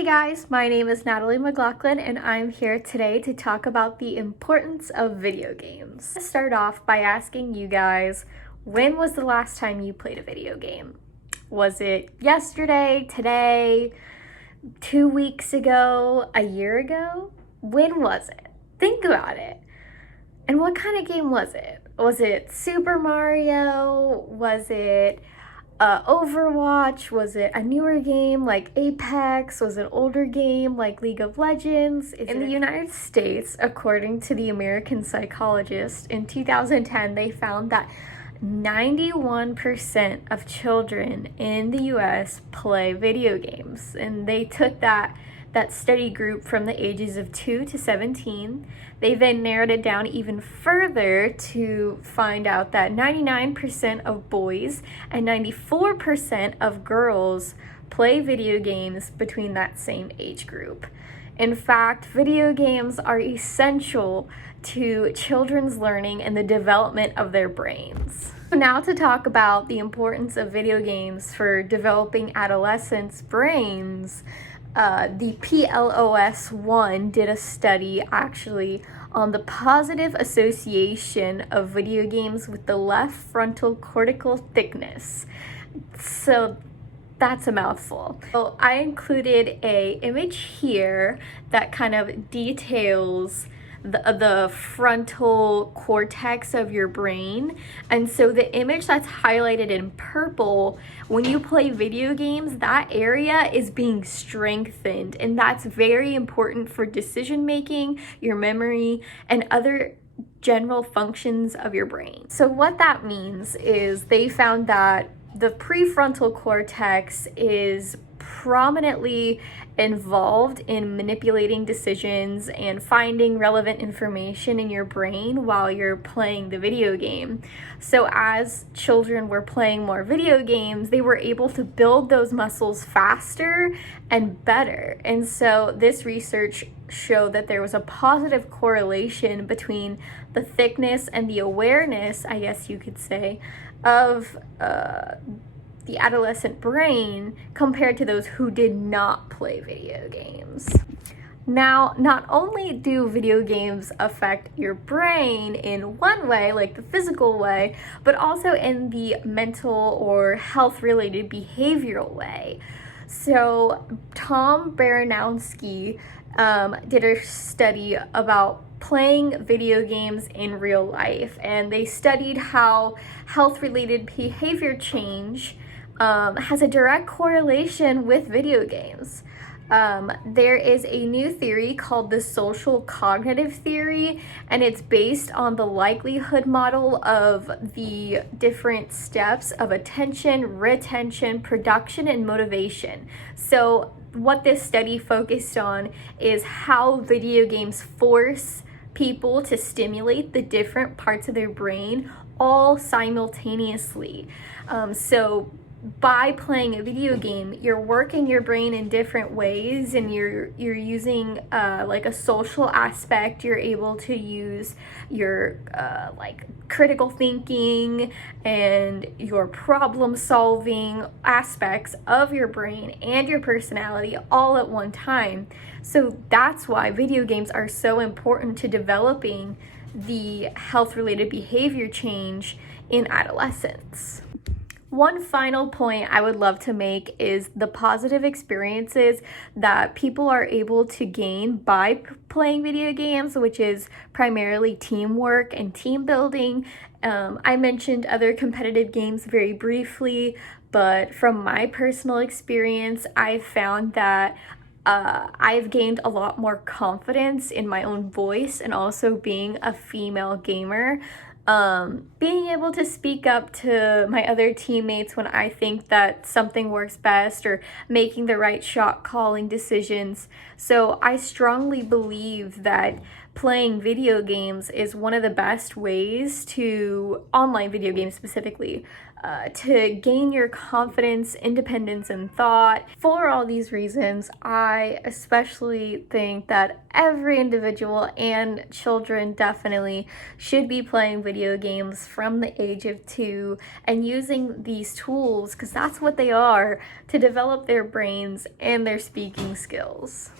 Hey guys, my name is Natalie McLaughlin and I'm here today to talk about the importance of video games. Let's start off by asking you guys, when was the last time you played a video game? Was it yesterday, today, 2 weeks ago, a year ago? When was it? Think about it. And what kind of game was it? Was it Super Mario? Was it Overwatch? Was it a newer game like Apex? Was it an older game like League of Legends? In the United States, according to the American Psychologist, in 2010, they found that 91% of children in the US play video games. And they took that study group from the ages of 2 to 17. They then narrowed it down even further to find out that 99% of boys and 94% of girls play video games between that same age group. In fact, video games are essential to children's learning and the development of their brains. Now to talk about the importance of video games for developing adolescents' brains. The PLoS one did a study actually on the positive association of video games with the left frontal cortical thickness. So that's a mouthful. So I included an image here that kind of details the frontal cortex of your brain. And so the image that's highlighted in purple, when you play video games, that area is being strengthened, and that's very important for decision making, your memory, and other general functions of your brain. So what that means is they found that the prefrontal cortex is prominently involved in manipulating decisions and finding relevant information in your brain while you're playing the video game. So as children were playing more video games, they were able to build those muscles faster and better. And so this research showed that there was a positive correlation between the thickness and the awareness, I guess you could say, of the adolescent brain compared to those who did not play video games. Now, not only do video games affect your brain in one way, like the physical way, but also in the mental or health-related behavioral way. So, Baranowski did a study about playing video games in real life, and they studied how health-related behavior change has a direct correlation with video games. There is a new theory called the social cognitive theory, and it's based on the likelihood model of the different steps of attention, retention, production, and motivation. So what this study focused on is how video games force people to stimulate the different parts of their brain all simultaneously. So by playing a video game, you're working your brain in different ways, and you're using like a social aspect. You're able to use your like critical thinking and your problem solving aspects of your brain and your personality all at one time. So that's why video games are so important to developing the health-related behavior change in adolescents. One final point I would love to make is the positive experiences that people are able to gain by playing video games, which is primarily teamwork and team building. I mentioned other competitive games very briefly, but from my personal experience, I've found that I've gained a lot more confidence in my own voice, and also being a female gamer. Being able to speak up to my other teammates when I think that something works best, or making the right shot calling decisions. So I strongly believe that playing video games is one of the best ways to, online video games specifically, to gain your confidence, independence, and thought. For all these reasons, I especially think that every individual and children definitely should be playing video games from the age of 2 and using these tools, because that's what they are, to develop their brains and their speaking skills.